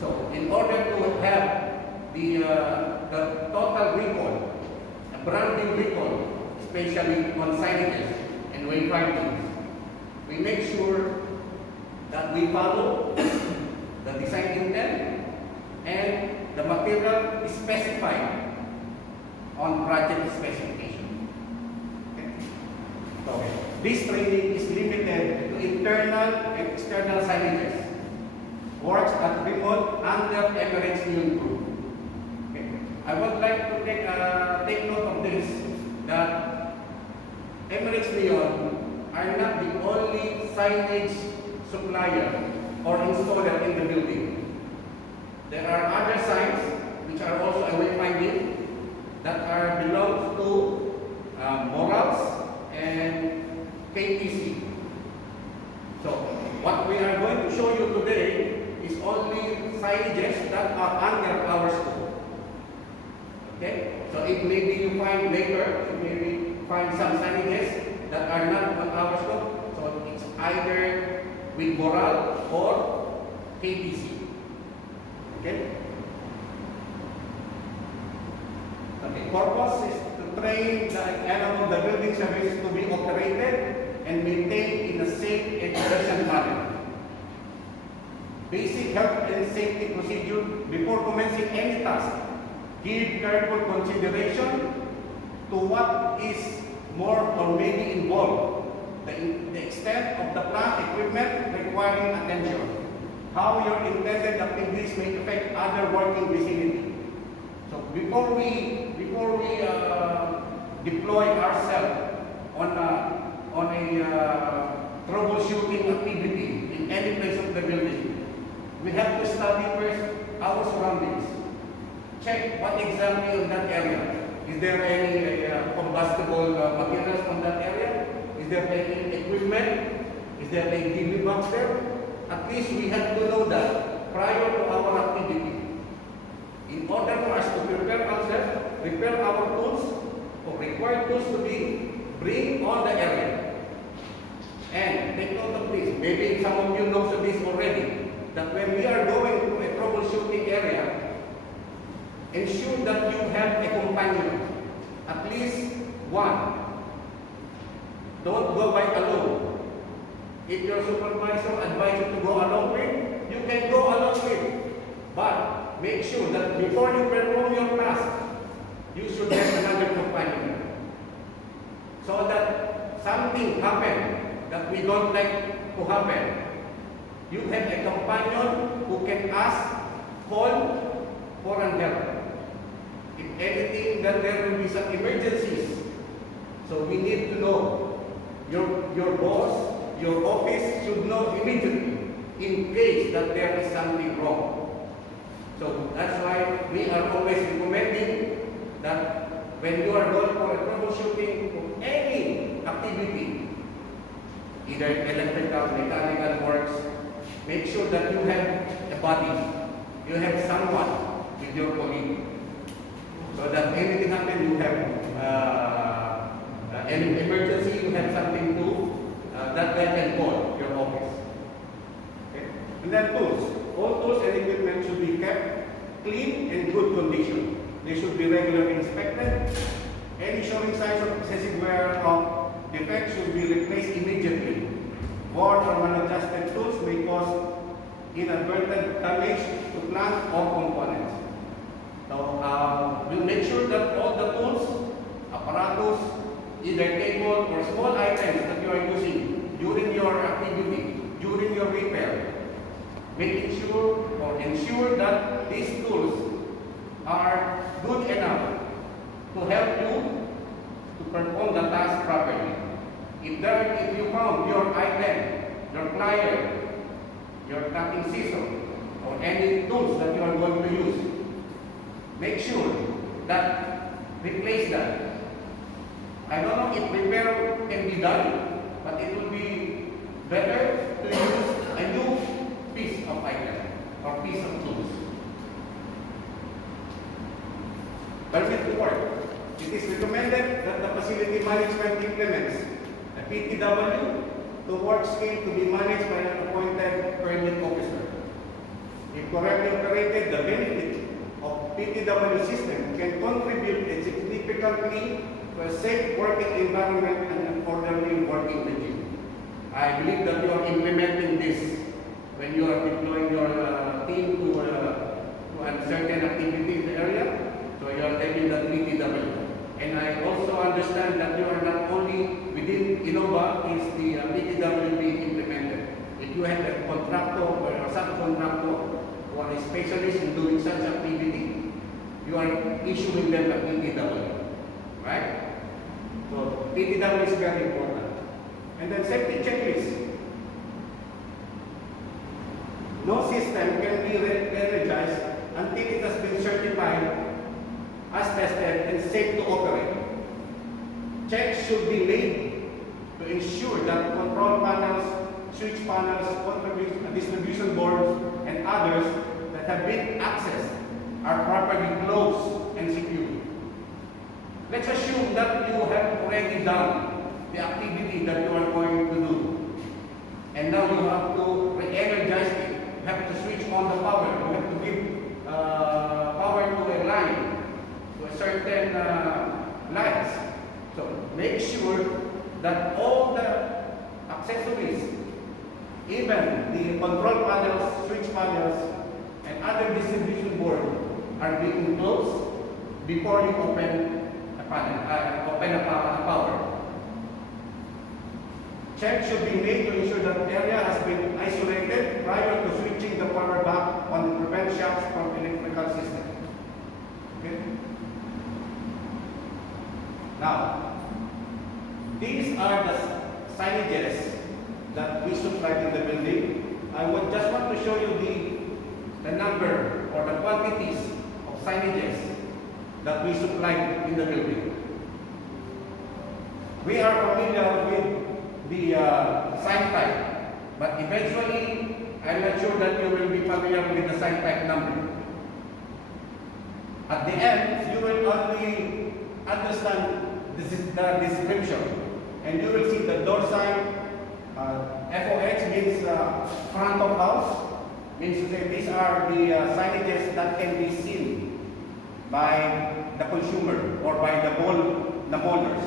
So in order to have the total recall, a branding recall, especially on signages and wayfindings, we make sure that we follow the design intent and the material is specified on project specification. Okay. This training is limited to internal and external signages. Works at remote under Emirates New Group. Okay. I would like to take note of this, that Emirates Leon are not the only signage supplier or installer in the building. There are other signs which are also a wayfinding that are belongs to Morals and KTC. So what we are going to show you today is only signages that are under our scope. Okay? So it maybe you find later, you maybe find some signages that are not on our scope. So it's either with Moral or KTC. Okay? Okay. Purpose is to train the building services to be operated and maintained in a safe and efficient manner. Basic health and safety procedure before commencing any task. Give careful consideration to what is more or may be involved, the extent of the plant equipment requiring attention, how your intended activities may affect other working vicinity. So before we deploy ourselves on a troubleshooting activity in any place of the building, we have to study first our surroundings. Check what exactly in that area. Is there any combustible materials on that area? Is there any equipment? Is there a TV box there? At least we have to know that prior to our activity. In order for us to prepare ourselves, prepare our tools, or required tools to be bring on the area. And take note of this. Maybe some of you know this already, that when we are going to a troubleshooting area, ensure that you have a companion, at least one. Don't go by alone. If your supervisor advises you to go along with, you can go along with. But make sure that before you perform your task, you should have another companion. So that something happens that we don't like to happen, you have a companion who can ask, call for an help. If anything, that there will be some emergencies. So we need to know. Your boss, your office should know immediately in case that there is something wrong. So that's why we are always recommending that when you are going for a troubleshooting for any activity, either electrical, mechanical works, make sure that you have a buddy, you have someone with your colleague, so that anything happens, you have any emergency, you have something to that guy can call your office. Okay? And then tools. All tools and equipment should be kept clean and good condition. They should be regularly inspected. Any showing signs of excessive wear or defect should be replaced immediately. Worn or maladjusted tools may cause inadvertent damage to plant or components. So we'll make sure that all the tools, apparatus, either cable or small items that you are using during your activity, during your repair, making sure or ensure that these tools are good enough to help you to perform the task properly. If you found your item, your plier, your cutting scissors, or any tools that you are going to use, make sure that replace that. I don't know if repair can be done, but it will be better to use a new piece of item or piece of tools. Permit to work. It is recommended that the facility management implements a PTW to work scheme to be managed by an appointed permit officer. If if correctly operated, the benefit of PTW system can contribute significantly to a safe working environment and an orderly working regime. I believe that you are implementing this when you are deploying your team to a certain activity in the area. So you are taking the PTW. And I also understand that you are not only within Innova is the PTW being implemented. If you have a contractor or a subcontractor or a specialist in doing such activity, you are issuing them a PTW, right? So PTW is very important. And then safety checklist. No system can be energized until it has been certified as tested and safe to operate. Checks should be made to ensure that control panels, switch panels, distribution boards, and others that have been accessed are properly closed and secured. Let's assume that you have already done the activity that you are going to do, and now you have to re-energize it. You have to switch on the power. You have to give power to a line, to a certain lines. So make sure that all the accessories, even the control panels, switch panels, and other distribution board are being closed before you open a panel, open a power. Check should be made to ensure that the area has been isolated prior to switching the power back on to prevent shocks from electrical system. Okay? Now, these are the signages that we supplied in the building. I would just want to show you the number or the quantities of signages that we supplied in the building. We are familiar with the sign type, but eventually I'm not sure that you will be familiar with the sign type number. At the end, you will only understand the description, and you will see the door sign. FOX means front of house, means to say these are the signages that can be seen by the consumer or by the molders.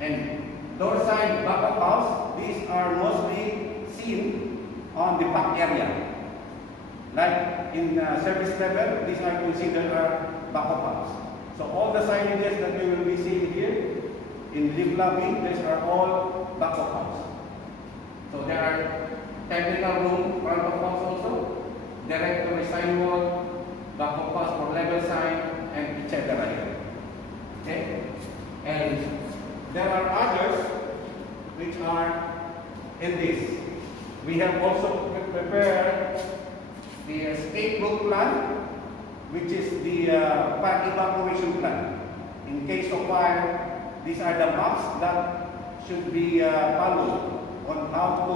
And door sign, back of house, these are mostly seen on the back area. Like in service level, these are considered back of house. So all the signages that you will be seeing here in lift lobby, these are all back of house. So there are technical room, front of house also, directory sign wall, back of house for level sign, and etc. Okay? And there are others which are in this. We have also prepared the escape route plan, which is the fire evacuation plan. In case of fire, these are the maps that should be followed on how to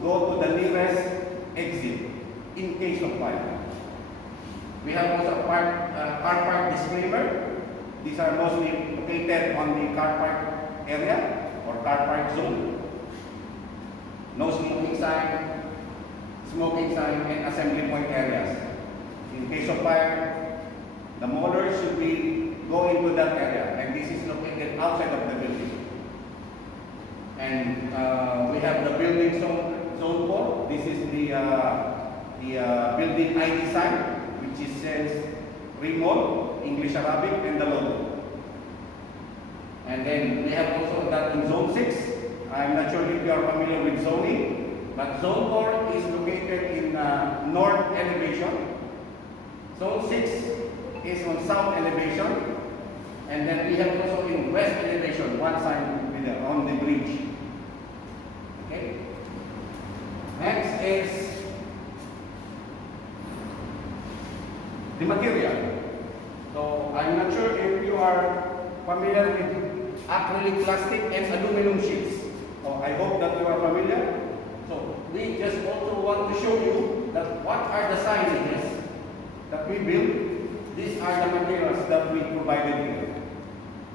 go to the nearest exit in case of fire. We have also car park disclaimer. These are mostly located on the car park area or car park zone. No smoking sign, and assembly point areas. In case of fire, the motor should be going to that area, and this is located outside of the building. And we have the building zone 4. This is the building ID sign, which says remote, English Arabic, and the logo. And then we have also that in zone 6. I'm not sure if you are familiar with zoning, but zone 4 is located in north elevation. Zone 6 is on south elevation. And then we have also in west elevation, one sign on the bridge. Okay. Next is the material. So I'm not sure if you are familiar with acrylic plastic and aluminum sheets. So I hope that you are familiar. So we just also want to show you that what are the signages that we build. These are the materials that we provided here.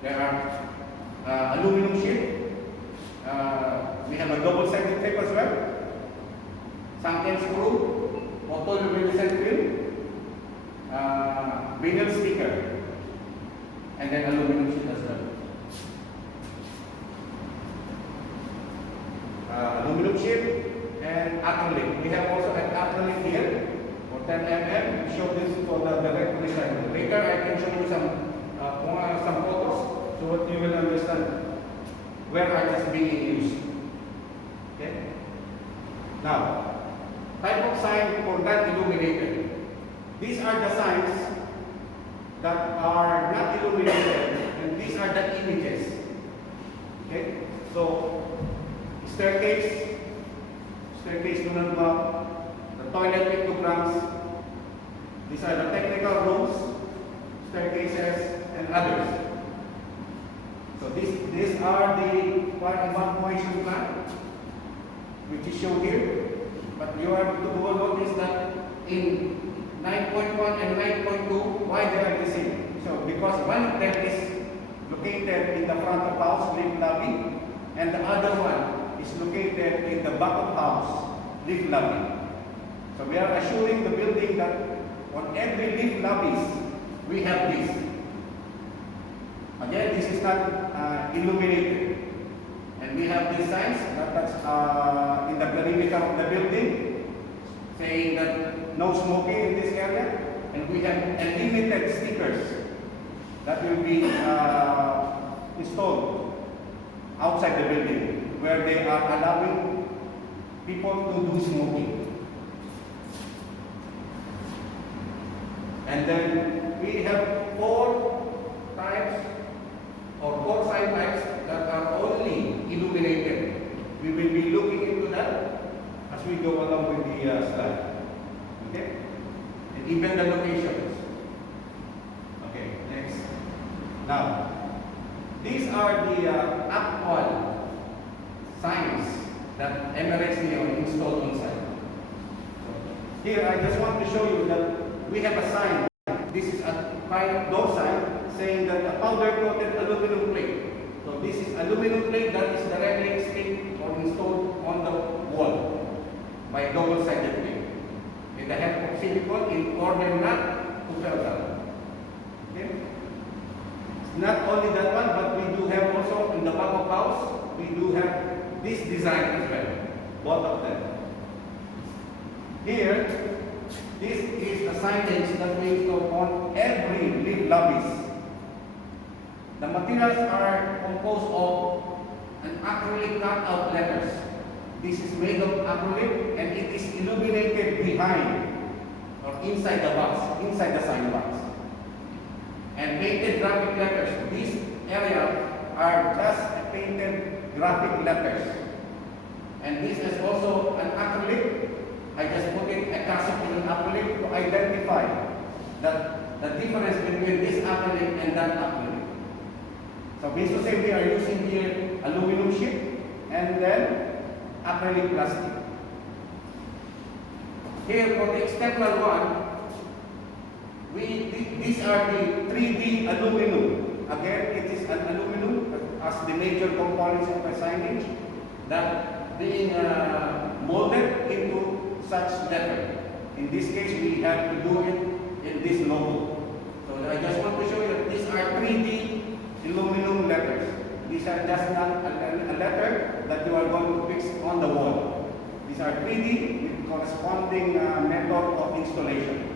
There are aluminum sheet. We have a double-sided tape as well. Sunken screw, photoluminescent then aluminum sheet as well. Aluminum sheet and acrylic. We have also an acrylic here for 10 mm. We show this for the direct recycle. Later I can show you some photos so that you will understand where are just being used. Okay. Now, type of sign for non-illuminated. These are the signs that are not illuminated, and these are the images. Okay. So, staircase lunang ba, the toilet pictograms, these are the technical rooms, staircases, and others. So these are the fire evacuation plan, which is shown here. But you have to notice that in 9.1 and 9.2, why they are the same? So because one of them is located in the front of house, lift lobby, and the other one is located in the back of house, lift lobby. So we are assuring the building that on every lift lobbies, we have this. Again, this is not illuminated. And we have these signs that's in the perimeter of the building, saying that no smoking in this area. And we have limited stickers that will be installed outside the building, where they are allowing people to do smoking. And then we have four types or four sign types that are only illuminated. We will be looking into that as we go along with the slide. Okay? And even the locations. Okay, next. Now, these are the actual signs that Emirates Neon installed on site. Here, I just want to show you that we have a sign. This is a kind of door sign saying that a powder-coated aluminum plate. So this is aluminum plate that is directly stick or installed on the wall by a double-sided plate with the help of silicone in order not to fall down. Okay? Not only that one, but we do have also in the back of house, we do have this design as well, both of them. Here, this is the signage that we install on every lift lobbies. The materials are composed of an acrylic cut-out letters. This is made of acrylic and it is illuminated behind or inside the box, inside the sign box. And painted graphic letters. These areas are just painted graphic letters. And this is also an acrylic. I just put it a cast in an acrylic to identify the difference between this acrylic and that acrylic. So means to say we are using here aluminum sheet and then acrylic plastic. Here for the external one, these are the 3D aluminum. Again, it is an aluminum as the major components of the signage that being molded into such letter. In this case, we have to do it in this logo. So I just want to show you that these are 3D aluminum letters. These are just not a letter that you are going to fix on the wall. These are 3D with corresponding method of installation.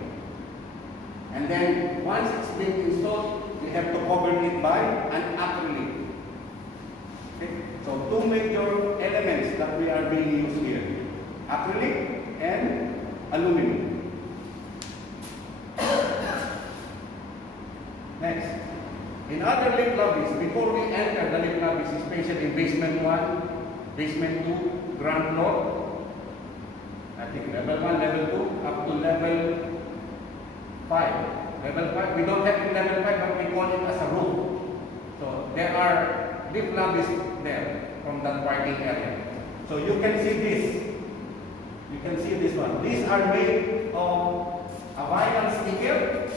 And then once it's been installed, we have to cover it by an acrylic. Okay? So two major elements that we are being used here. Acrylic and aluminum. Next. In other lift lobbies, before we enter the lift lobbies, especially in basement 1, basement 2, ground floor, I think level 1, level 2, up to level 5. Level 5, we don't have level 5, but we call it as a roof. So there are lift lobbies there from that parking area. So you can see this. You can see this one. These are made of a vinyl sticker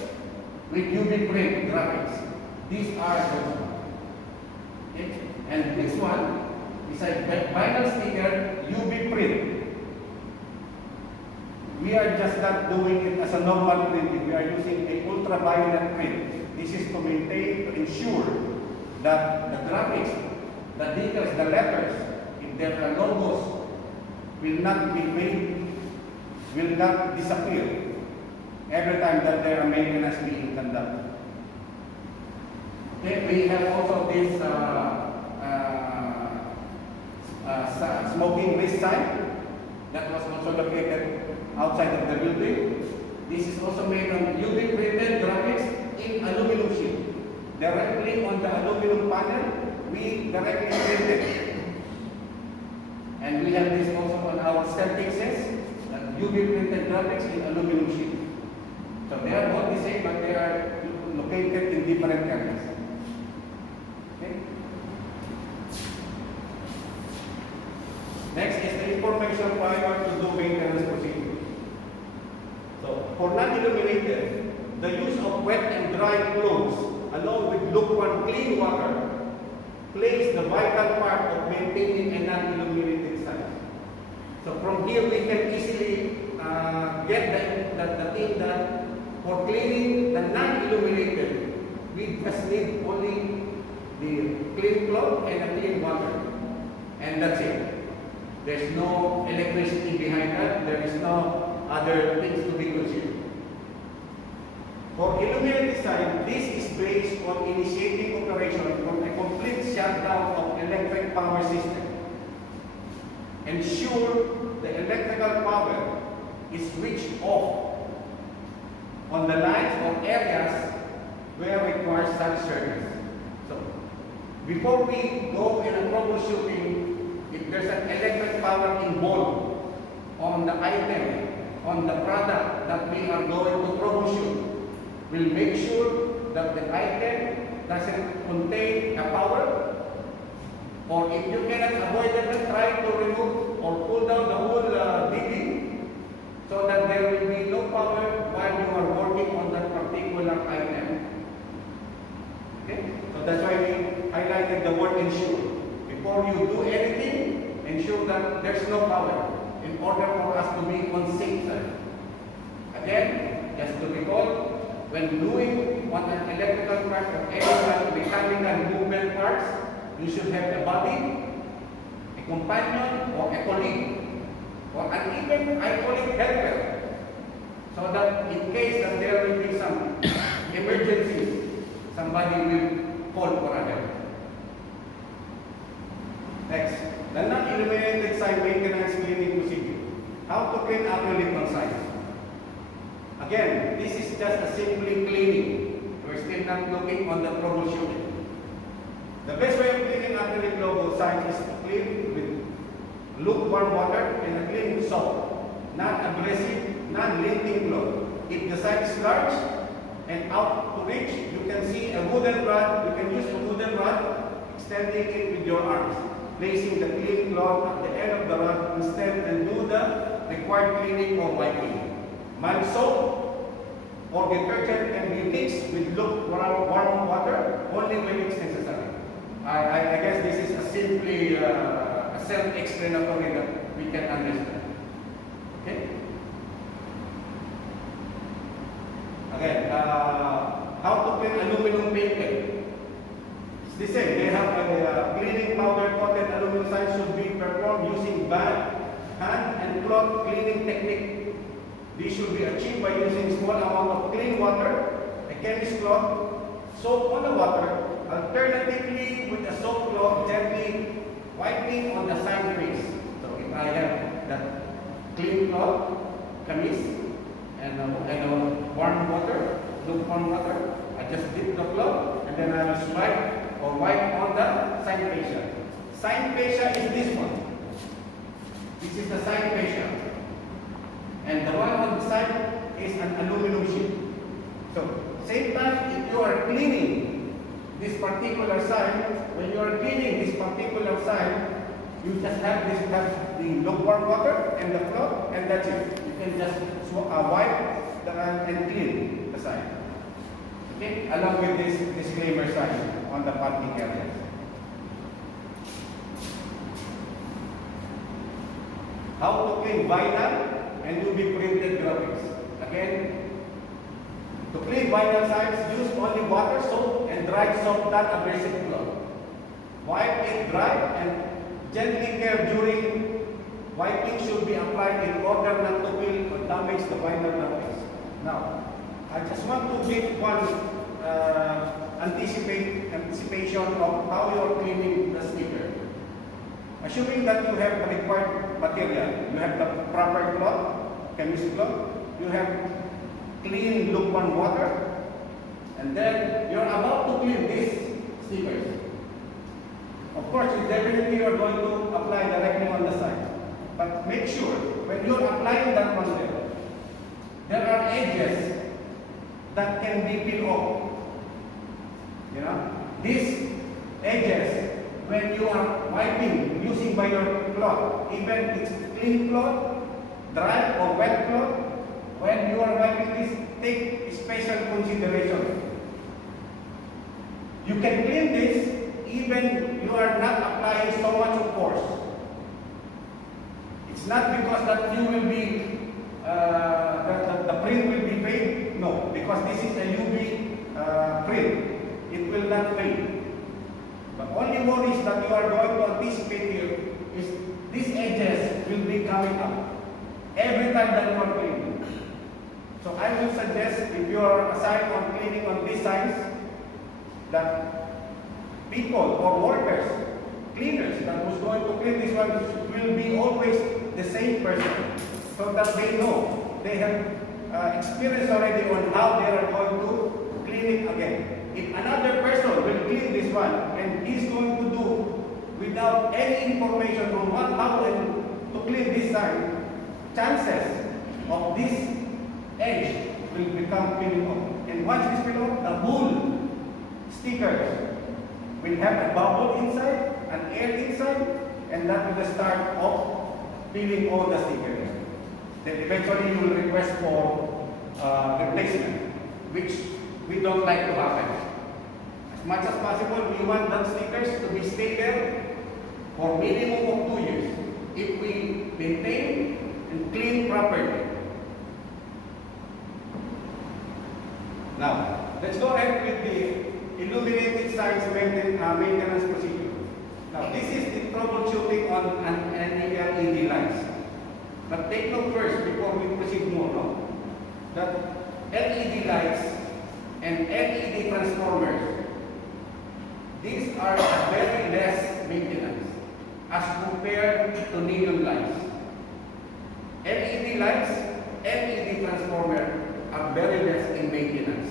with UV print graphics. These are those ones. Okay? And this one is a vinyl sticker UV print. We are just not doing it as a normal printing. We are using a ultraviolet print. This is to maintain, to ensure that the graphics, the details, the letters in their logos will not be made, will not disappear every time that there are maintenance being conducted. Okay, we have also this smoking risk sign that was also located outside of the building. This is also made on UV printed graphics in aluminum sheet. Directly on the aluminum panel, we directly printed. And we have this also on our staircases, UV printed graphics in aluminum sheet. So they are both the same, but they are located in different areas. Okay. Next is the information prior to do maintenance procedure. So for non-illuminated, the use of wet and dry clothes along with lukewarm clean water plays the vital part of maintaining a non-illuminated site. So from here we can easily get the thing that for cleaning the non-illuminated, we just need only the clean cloth and the clean water. And that's it. There's no electricity behind that. There is no other things to be considered. For illuminated site, this is based on initiating operation from a complete shutdown of electric power system. Ensure the electrical power is switched off on the lines or areas where requires such service. So, before we go in a troubleshooting, if there's an electric power involved on the item, on the product that we are going to troubleshoot, we'll make sure that the item doesn't contain a power, or if you cannot avoid it, try to remove or pull down the whole DB so that there will be no power while you are working on that particular item. Okay? So that's why we highlighted the word ensure. Before you do anything, ensure that there's no power in order for us to be on safe side. Again, just to recall, when doing on an electrical part or any mechanical movement parts, you should have a body, a companion, or a colleague, or an even I call it helper, so that in case that there will be some emergencies, somebody will call for a help. Next, the non-illuminated sign maintenance cleaning procedure. How to clean acrylic on site. Again, this is just a simply cleaning. We're still not looking on the troubleshooting. The best way of cleaning acrylic logo signs is to clean with lukewarm water and a clean soap, non-aggressive, non-linting cloth. If the sign is large and out to reach, you can see a wooden rod. You can use a wooden rod, extending it with your arms, placing the clean cloth at the end of the rod instead and do the required cleaning or wiping. Mild soap or detergent can be mixed with lukewarm water only when it's necessary. I guess this is a simply a self-explanatory that we can understand. Okay? Again, how to clean aluminum painting. It's the same. They have a cleaning powder coated aluminum sign should be performed using band, hand, and cloth cleaning technique. This should be achieved by using small amount of clean water, a chemist cloth, soap on the water, alternatively with a soap cloth gently wiping on the sign face. So if I have that clean cloth, chemist, and warm water, lukewarm water, I just dip the cloth and then I will swipe or wipe on the sign fascia. Sign fascia is this one. This is the sign fascia. And the one on the side is an aluminum sheet. So, same time, if you are cleaning this particular side, when you are cleaning this particular side, you just have the lukewarm water and the cloth, and that's it. You can just wipe and clean the side. Okay, along with this disclaimer sign on the parking areas. How to clean vinyl and UV printed graphics. Again, to clean vinyl signs, use only water dry soft non-abrasive cloth. Wipe it dry and gently care during wiping should be applied in order not to peel or damage the vinyl surface. Now, I just want to give one anticipation of how you are cleaning the sticker. Assuming that you have the required material, you have the proper cloth, chemist cloth, you have clean lukewarm water, and then you're about to clean these stickers. Of course, definitely you are going to apply directly on the side. But make sure, when you're applying that one there are edges that can be peeled off. You know, these edges, when you are wiping using by your cloth, even it's clean cloth, dry or wet cloth, when you are wiping this, take special consideration. You can clean this even you are not applying so much of force. It's not because that you will be, the print will be fade. No, because this is a UV print. It will not fade. But only worries that you are going to anticipate here is these edges will be coming up every time that you are cleaning. So I will suggest, if you are assigned on cleaning on these sides, that people or workers, cleaners that was going to clean this one will be always the same person, so that they know, they have experience already on how they are going to clean it again. If another person will clean this one and he's going to do without any information on how to clean this side, chances of this edge will become peeling off. And once this peel off, the whole stickers will have a bubble inside, an air inside, and that will start off peeling all the stickers. Then eventually you will request for replacement, which we don't like to happen. As much as possible, we want that stickers to be stay there for minimum of 2 years if we maintain and clean properly. Now, let's go ahead with the illuminated signs maintenance procedure. Now, this is the troubleshooting on an LED lights. But take note first, before we proceed more, no? That LED lights and LED transformers, these are very less maintenance as compared to neon lights. LED lights, LED transformer are very less in maintenance.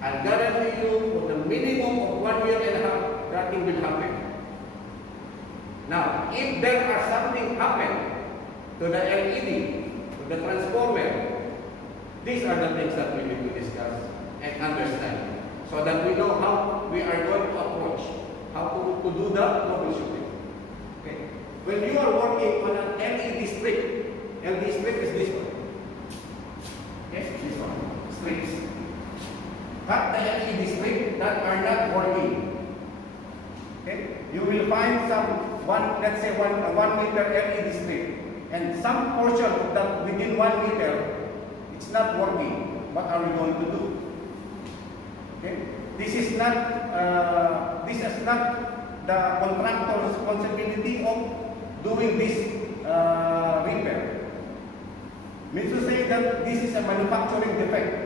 I'll guarantee you, for the minimum of 1 year and a half, nothing will happen. Now, if there are something happen to the LED, to the transformer, these are the things that we need to discuss and understand, so that we know how we are going to approach, how to do the troubleshooting. Okay. When you are working on an LED strip, LED strip is this one. Okay, this one, strips. Not the LED strip that are not working. Okay, you will find some let's say one meter LED strip, and some portion of that within 1 meter, it's not working. What are we going to do? Okay, this is not the contractor's responsibility of doing this repair. Means to say that this is a manufacturing defect.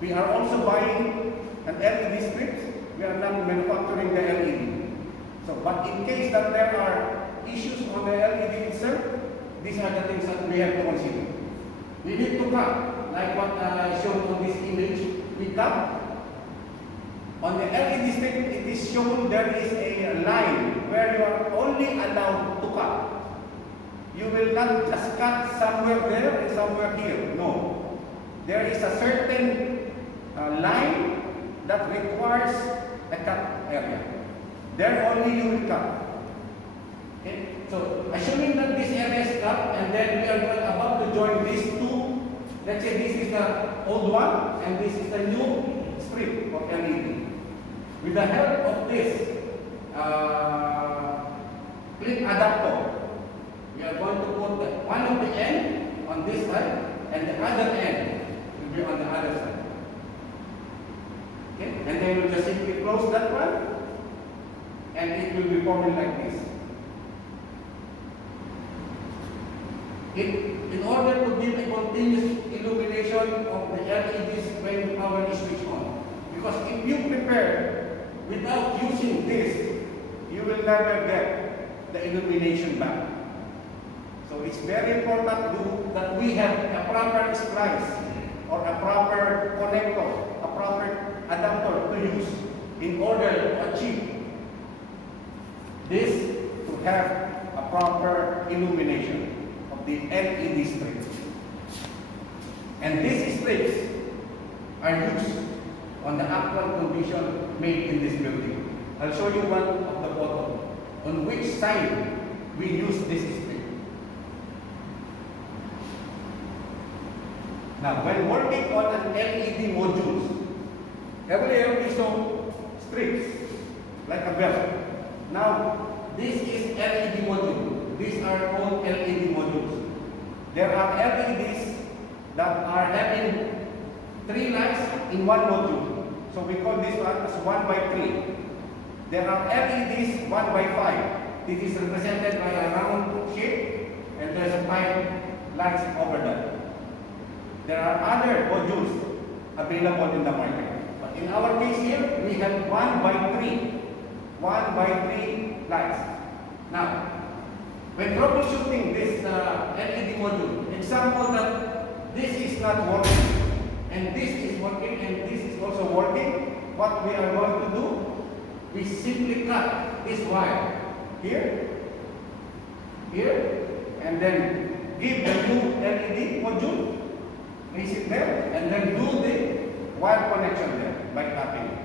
We are also buying an LED strips. We are not manufacturing the LED. So, but in case that there are issues on the LED itself, these are the things that we have to consider. We need to cut, like what I showed on this image. We cut. On the LED strip, it is shown there is a line where you are only allowed to cut. You will not just cut somewhere there and somewhere here. No. There is a certain line that requires a cut area. There only you will cut. Okay? So, assuming that this area is cut, and then we are about to join these two, let's say this is the old one, and this is the new strip of LED. With the help of this clip adapter, we are going to put one of the end on this side, and the other end will be on the other side. Okay? And then that one, and it will be forming like this. In order to give a continuous illumination of the LEDs when the power is switched on. Because if you prepare without using this, you will never get the illumination back. So it's very important that we have a proper splice or a proper connector, a proper adapter to use in order to achieve this, to have a proper illumination of the LED strips. And these strips are used on the actual condition made in this building. I'll show you one of the photo on which side we use this strip. Now, when working on an LED modules, every LED saw strips like a belt. Now, this is LED module. These are called LED modules. There are LEDs that are having 3 lights in one module. So we call this one as 1x3. There are LEDs 1x5. This is represented by a round shape, and there's 5 lights over that. There are other modules available in the market. But in our case here, we have 1x3. 1x3 lights. Now, when troubleshooting this LED module, example that this is not working, and this is working, and this is also working, what we are going to do, we simply cut this wire here, here, and then give the new LED module, place it there, and then do the wire connection there by cutting it.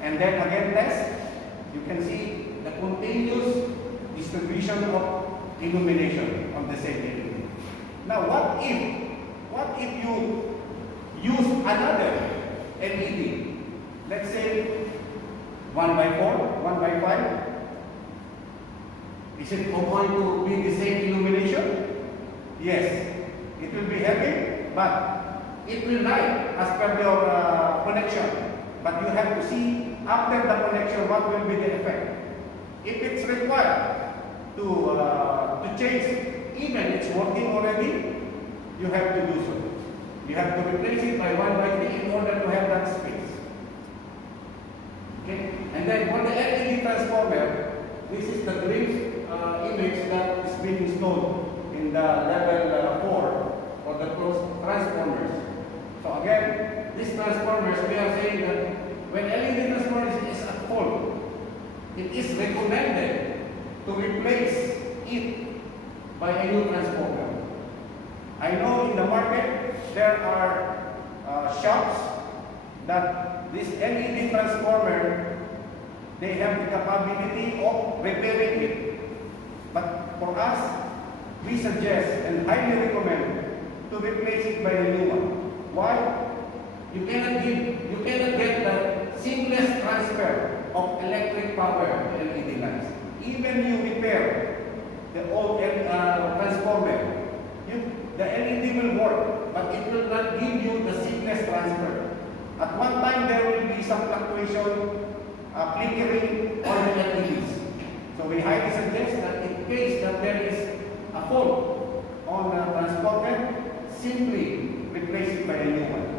And then again test, you can see the continuous distribution of illumination on the same LED. Now what if you use another LED, let's say 1x4, 1x5, is it going to be the same illumination? Yes, it will be heavy, but it will light as per your connection. But you have to see after the connection what will be the effect. If it's required to change, even it's working already, you have to do so. You have to replace it by 1x3 in order to have that space. Okay? And then for the LED transformer, this is the green image that is being installed in the level 4 for the closed transformers. So again, these transformers, we are saying that when LED transformer is at fault, it is recommended to replace it by a new transformer. I know in the market there are shops that this LED transformer, they have the capability of repairing it. But for us, we suggest and highly recommend to replace it by a new one. Why? You cannot get the seamless transfer of electric power to LED lights. Even you repair the old transformer, the LED will work, but it will not give you the seamless transfer. At one time, there will be some fluctuation, flickering on the LEDs. So we highly suggest that in case that there is a fault on the transformer, simply replace it by a new one.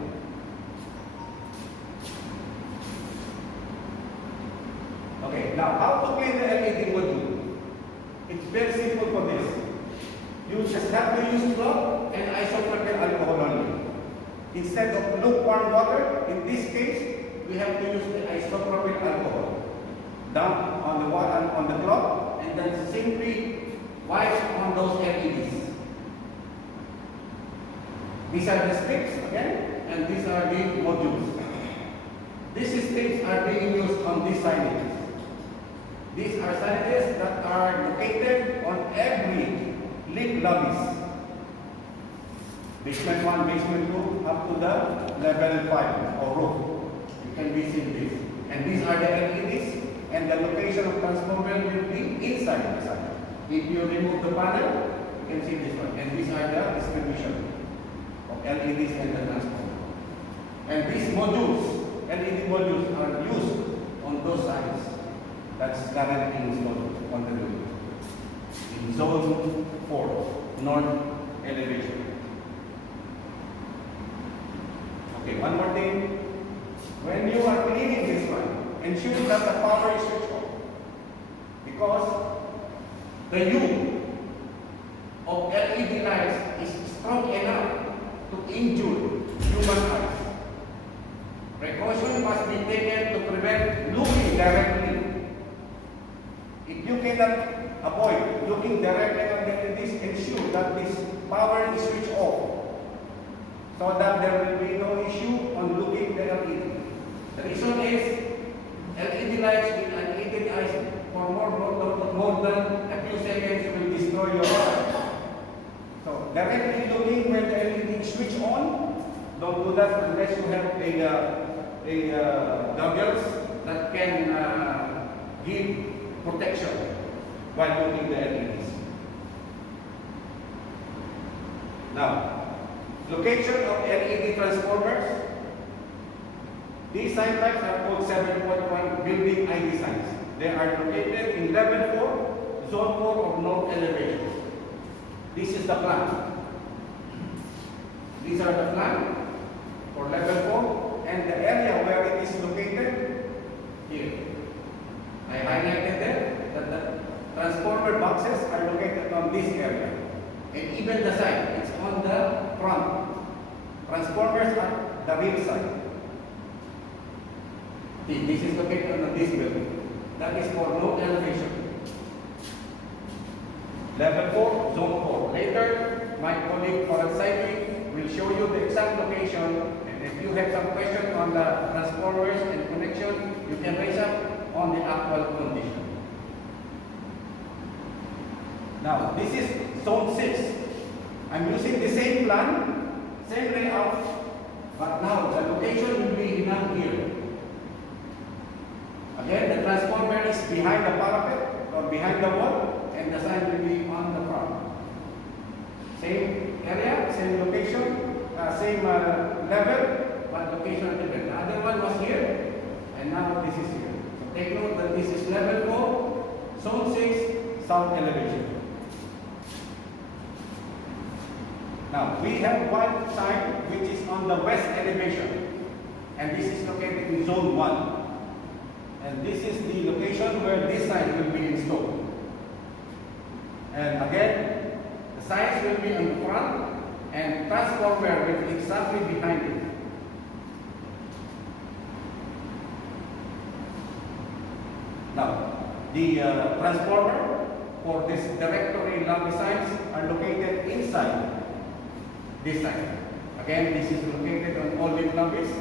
Okay, now how to clean the LED module? It's very simple for this. You just have to use cloth and isopropyl alcohol only. Instead of lukewarm water, in this case, we have to use the isopropyl alcohol. Dump on the cloth and then simply wipe on those LEDs. These are the strips again, and these are the modules. These strips are being used on these signages. These are signages that are located on every lift lobbies. Basement 1, basement 2, up to the level 5 or roof. You can visit this. And these are the LEDs, and the location of transformer will be inside the sign. If you remove the panel, you can see this one. And these are the distribution of LEDs and the transformer. And these modules, LED modules, are used on those signs that's currently installed on the building. In zone 4, north elevation. Okay, one more thing. When you are cleaning this one, ensure that the power is switched off. Because the U of LED lights is strong enough to injure human eyes. Precaution must be taken to prevent looking directly. If you cannot avoid looking directly on the LEDs, ensure that this power is switched off so that there will be no issue on looking the LED. The reason is LED lights with unaided eyes for more than a few seconds will destroy your eye. So directly looking when the LED is switched on, don't do that unless you have goggles that can give protection while looking the LEDs. Now, location of LED transformers. These sign types are called 7.1 building ID signs. They are located in level 4, zone 4 of north elevation. This is the plan. These are the plan for level 4 and the area where it is located here. I highlighted there that the transformer boxes are located on this area. And even the side, it's on the front. Transformers are the rear side. This is located on this building. That is for low elevation. Level 4, zone 4. Later, my colleague for Signage will show you the exact location. And if you have some question on the transformers and connection, you can raise up on the actual condition. Now, this is zone 6. I'm using the same plan, same layout, but now the location will be down here. Again, the transformer is behind the parapet or behind the wall, and the sign will be on the front. Same area, same location, same level, but location different. The other one was here, and now this is here. So take note that this is level 4, zone 6, south elevation. Now, we have one sign which is on the west elevation, and this is located in zone 1. And this is the location where this sign will be installed. And again, the signs will be on the front and transformer will be exactly behind it. Now, the transformer for this directory lobby signs are located inside this sign. Again, this is located on all the lobbies.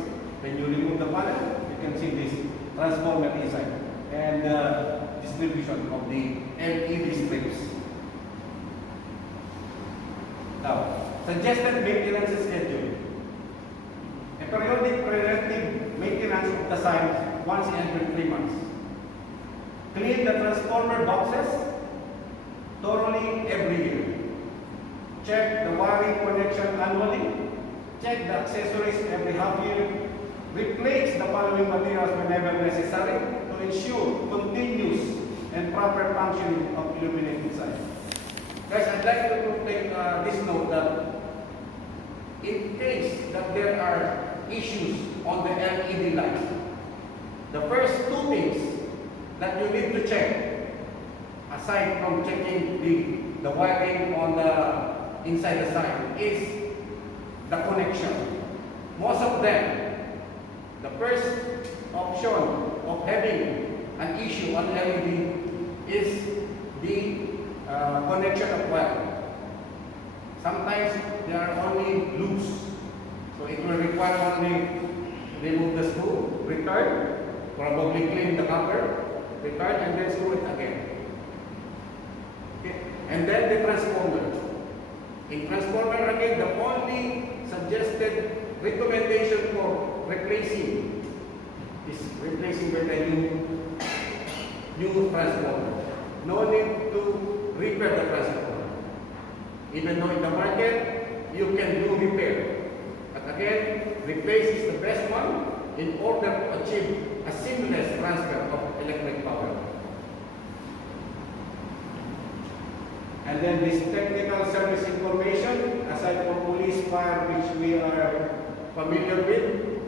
When you remove the panel, you can see this transformer inside and distribution of the LED strips. Now, suggested maintenance schedule. A periodic preventive maintenance of the signs once every 3 months. Clean the transformer boxes thoroughly every year. Check the wiring connection annually. Check the accessories every half year. Replace the following materials whenever necessary to ensure continuous and proper functioning of illuminated signs. Guys, I'd like to take this note that in case that there are issues on the LED lights, the first 2 things that you need to check, aside from checking the wiring on the inside the sign, is the connection. Most of them, the first option of having an issue on LED is the connection of wire. Sometimes they are only loose, so it will require only remove the screw, return, probably clean the copper, return, and then screw it again. Okay. And then the transformer. In transformer again, the only suggested recommendation for replacing is replacing with a new transformer. No need to repair the transformer. Even though in the market you can do repair, but again, replace is the best one in order to achieve a seamless transfer of electric power. And then this technical service information, aside from police, fire, which we are familiar with,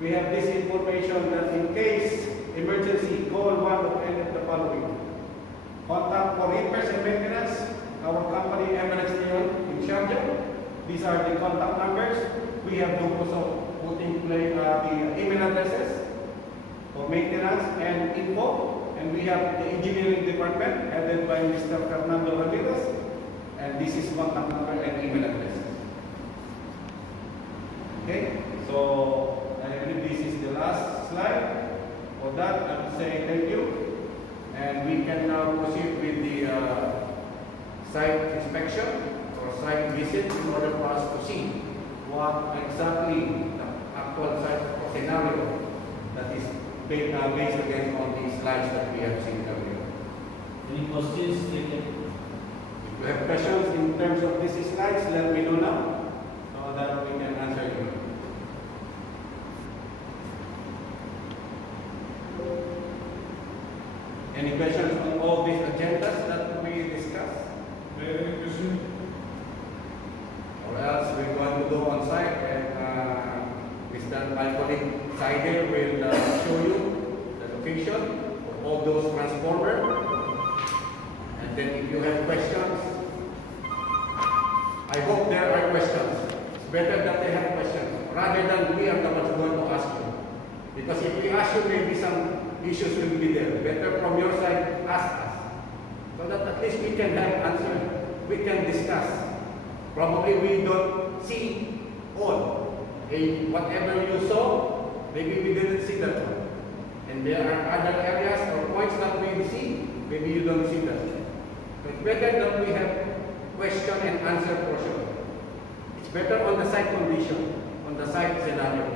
we have this information that in case emergency, call one of any of the following. Contact for repairs and maintenance, our company Emirates Leon in Sharjah. These are the contact numbers. We have those also putting the email addresses for maintenance and info. And we have the engineering department headed by Mr. Fernando Ramirez. And this is contact number and email addresses. Okay, so I believe this is the last slide. For that, I will say thank you. And we can now proceed with the site inspection or site visit in order for us to see what exactly the actual site scenario that is based again on the slides that we have seen earlier. Any questions? If you have questions in terms of these slides, let me know now so that we can answer you. Any questions on all these agendas that we discussed? Any question? Or else we're going to go on site and my colleague Sider will show you the location of all those transformers. And then if you have questions, I hope there are questions. It's better that they have questions rather than we are the ones going to ask you. Because if we ask you, maybe some issues will be there. Better from your side, ask us. So that at least we can have answer. We can discuss. Probably we don't see all. Whatever you saw, maybe we didn't see that one. And there are other areas or points that we see, maybe you don't see that. So it's better that we have question and answer portion. It's better on the site condition, on the site scenario.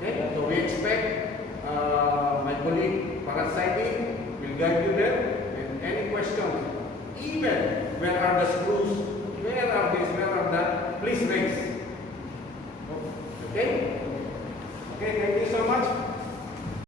Okay, so we expect my colleague Parasite will guide you there with any questions. Even where are the screws, where are this, where are that, please raise. Okay? Okay, thank you so much.